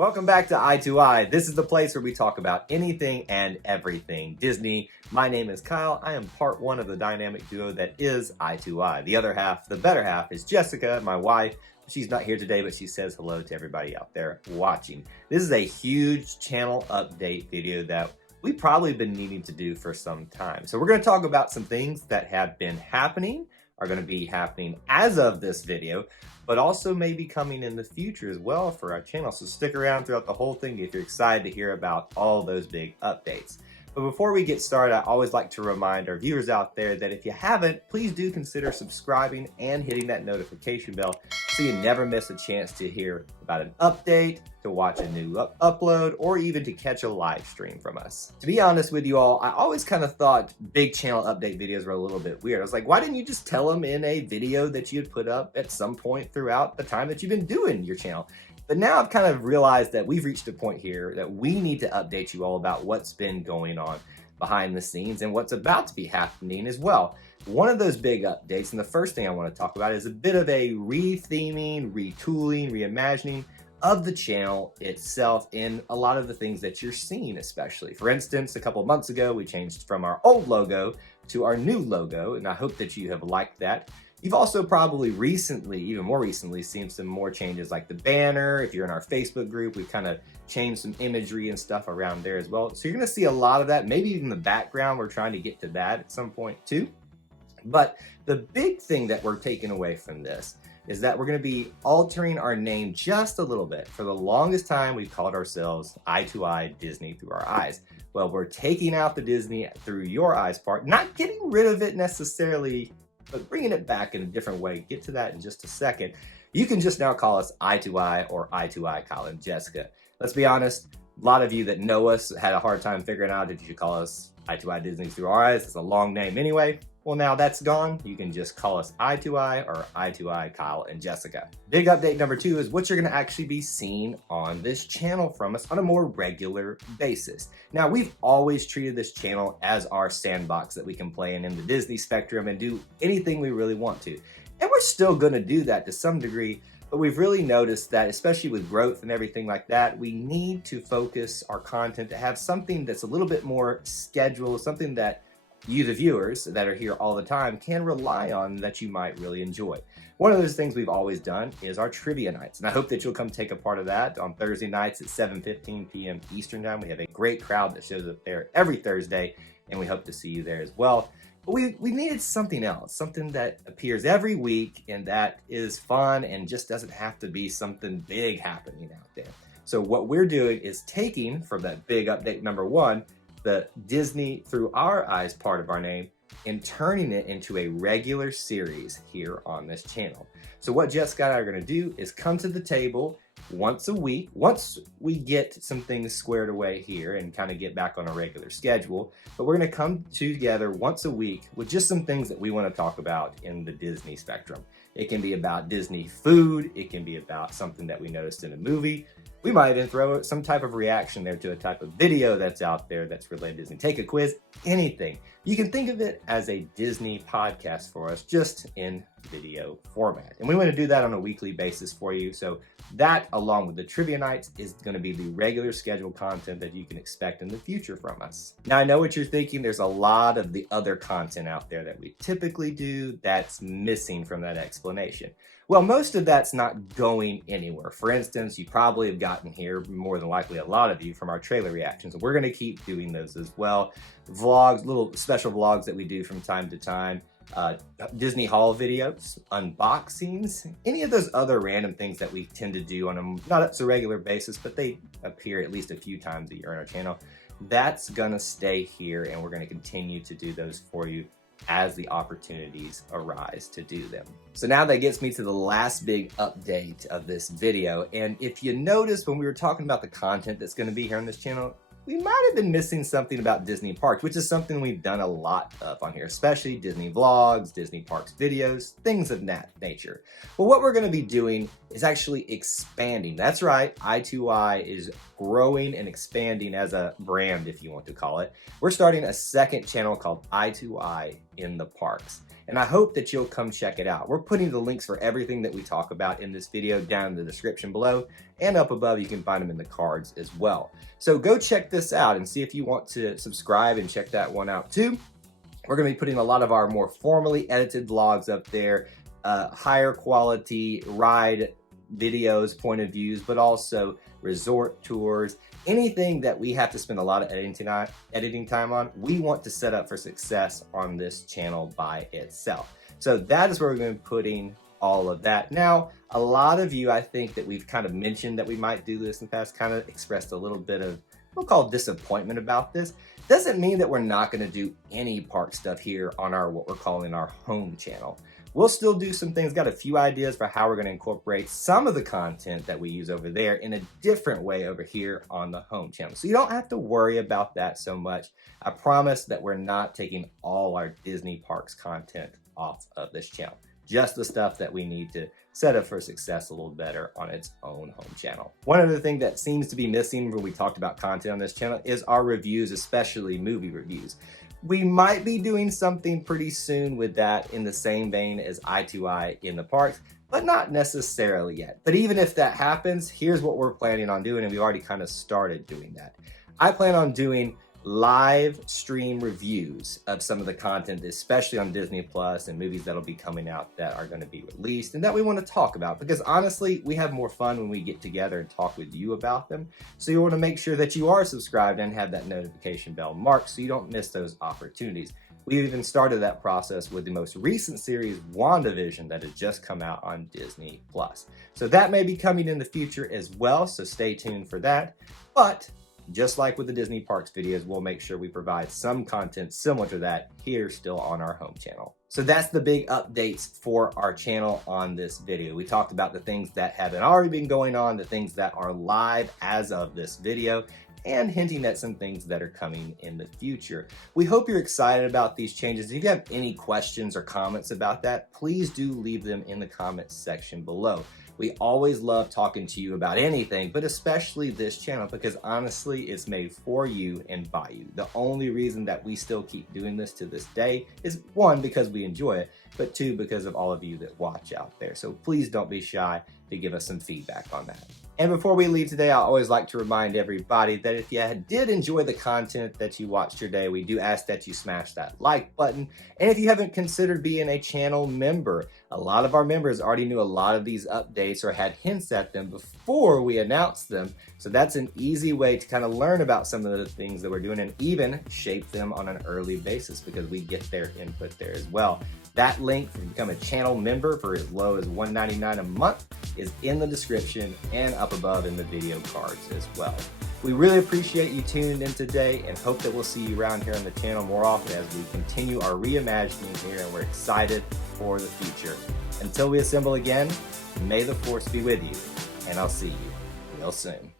Welcome back to i2i. This is the place where we talk about anything and everything Disney. My name is Kyle. I am part one of the dynamic duo that is i2i. The other half, the better half, is Jessica, my wife. She's not here today, but she says hello to everybody out there watching. This is a huge channel update video that we've probably been needing to do for some time. So we're going to talk about some things that have been happening, are going to be happening as of this video, but also may be coming in the future as well for our channel. So stick around throughout the whole thing if you're excited to hear about all those big updates. But before we get started, I always like to remind our viewers out there that if you haven't, please do consider subscribing and hitting that notification bell so you never miss a chance to hear about an update, to watch a new upload, or even to catch a live stream from us. To be honest with you all, I always kind of thought big channel update videos were a little bit weird. I was like, why didn't you just tell them in a video that you'd put up at some point throughout the time that you've been doing your channel? But now I've kind of realized that we've reached a point here that we need to update you all about what's been going on behind the scenes and what's about to be happening as well. One of those big updates, and the first thing I want to talk about, is a bit of a retheming, retooling, reimagining of the channel itself in a lot of the things that you're seeing, especially. For instance, a couple months ago, we changed from our old logo to our new logo, and I hope that you have liked that. You've also probably recently, even more recently, seen some more changes like the banner. If you're in our Facebook group, we've kind of changed some imagery and stuff around there as well. So you're gonna see a lot of that, maybe even the background. We're trying to get to that at some point too. But the big thing that we're taking away from this is that we're gonna be altering our name just a little bit. For the longest time, we've called ourselves i2i Disney Through Our Eyes. Well, we're taking out the Disney Through Your Eyes part, not getting rid of it necessarily, but bringing it back in a different way. Get to that in just a second. You can just now call us i2i or i2i Kyle and Jessica. Let's be honest, a lot of you that know us had a hard time figuring out if you should call us i2i Disney Through Our Eyes. It's a long name anyway. Well, now that's gone. You can just call us i2i or i2i Kyle and Jessica. Big update number 2 is what you're going to actually be seeing on this channel from us on a more regular basis. Now, we've always treated this channel as our sandbox that we can play in the Disney spectrum and do anything we really want to. And we're still going to do that to some degree, but we've really noticed that, especially with growth and everything like that, we need to focus our content to have something that's a little bit more scheduled, something that you, the viewers that are here all the time, can rely on, that you might really enjoy. One of those things we've always done is our trivia nights, and I hope that you'll come take a part of that on Thursday nights at 7:15 p.m. Eastern Time. We have a great crowd that shows up there every Thursday, and we hope to see you there as well. But we needed something else, something that appears every week and that is fun and just doesn't have to be something big happening out there. So what we're doing is taking from that big update number 1, the Disney Through Our Eyes part of our name, and turning it into a regular series here on this channel. So what Jessica and I are going to do is come to the table once a week, once we get some things squared away here and kind of get back on a regular schedule. But we're going to come together once a week with just some things that we want to talk about in the Disney spectrum. It can be about Disney food. It can be about something that we noticed in a movie. We might even throw some type of reaction there to a type of video that's out there that's related to Disney. Take a quiz, anything. You can think of it as a Disney podcast for us, just in video format. And we want to do that on a weekly basis for you. So that, along with the trivia nights, is going to be the regular scheduled content that you can expect in the future from us. Now, I know what you're thinking. There's a lot of the other content out there that we typically do that's missing from that explanation. Well, most of that's not going anywhere. For instance, you probably have gotten here, more than likely a lot of you, from our trailer reactions. We're going to keep doing those as well. Vlogs, little special vlogs that we do from time to time. Disney haul videos, unboxings, any of those other random things that we tend to do on a not so regular basis, but they appear at least a few times a year on our channel. That's going to stay here, and we're going to continue to do those for you as the opportunities arise to do them. So now that gets me to the last big update of this video. And if you notice, when we were talking about the content that's going to be here on this channel, we might have been missing something about Disney parks, which is something we've done a lot of on here, especially Disney vlogs, Disney parks videos, things of that nature. Well, what we're going to be doing is actually expanding. That's right, i2i is growing and expanding as a brand, if you want to call it. We're starting a second channel called i2i in the Parks. and I hope that you'll come check it out. We're putting the links for everything that we talk about in this video down in the description below, and up above you can find them in the cards as well. So go check this out and see if you want to subscribe and check that one out too. We're going to be putting a lot of our more formally edited vlogs up there, higher quality ride videos, point of views, but also resort tours, anything that we have to spend a lot of editing time on, we want to set up for success on this channel by itself. So that is where we're going to be putting all of that. Now, a lot of you, I think that we've kind of mentioned that we might do this in the past, kind of expressed a little bit of, we'll call it disappointment about this. Doesn't mean that we're not going to do any park stuff here on our, what we're calling our home channel. We'll still do some things, got a few ideas for how we're going to incorporate some of the content that we use over there in a different way over here on the home channel. So you don't have to worry about that so much. I promise that we're not taking all our Disney parks content off of this channel. Just the stuff that we need to set up for success a little better on its own home channel. One other thing that seems to be missing when we talked about content on this channel is our reviews, especially movie reviews. We might be doing something pretty soon with that in the same vein as i2i in the parks, but not necessarily yet. But even if that happens, here's what we're planning on doing, and we've already kind of started doing that. I plan on doing live stream reviews of some of the content, especially on Disney Plus and movies that'll be coming out that are going to be released and that we want to talk about, because honestly, we have more fun when we get together and talk with you about them. So you want to make sure that you are subscribed and have that notification bell marked so you don't miss those opportunities. We even started that process with the most recent series, WandaVision, that has just come out on Disney Plus. So that may be coming in the future as well, so stay tuned for that. But just like with the Disney Parks videos, we'll make sure we provide some content similar to that here still on our home channel. So that's the big updates for our channel on this video. We talked about the things that have already been going on, the things that are live as of this video, and hinting at some things that are coming in the future. We hope you're excited about these changes. If you have any questions or comments about that, please do leave them in the comments section below. We always love talking to you about anything, but especially this channel, because honestly, it's made for you and by you. The only reason that we still keep doing this to this day is, one, because we enjoy it, but two, because of all of you that watch out there. So please don't be shy to give us some feedback on that. And before we leave today, I always like to remind everybody that if you did enjoy the content that you watched today, we do ask that you smash that like button. And if you haven't considered being a channel member, a lot of our members already knew a lot of these updates or had hints at them before we announced them. So that's an easy way to kind of learn about some of the things that we're doing and even shape them on an early basis, because we get their input there as well. That link to become a channel member for as low as $1.99 a month is in the description and up above in the video cards as well. We really appreciate you tuning in today and hope that we'll see you around here on the channel more often as we continue our reimagining here, and we're excited for the future. Until we assemble again, may the force be with you, and I'll see you real soon.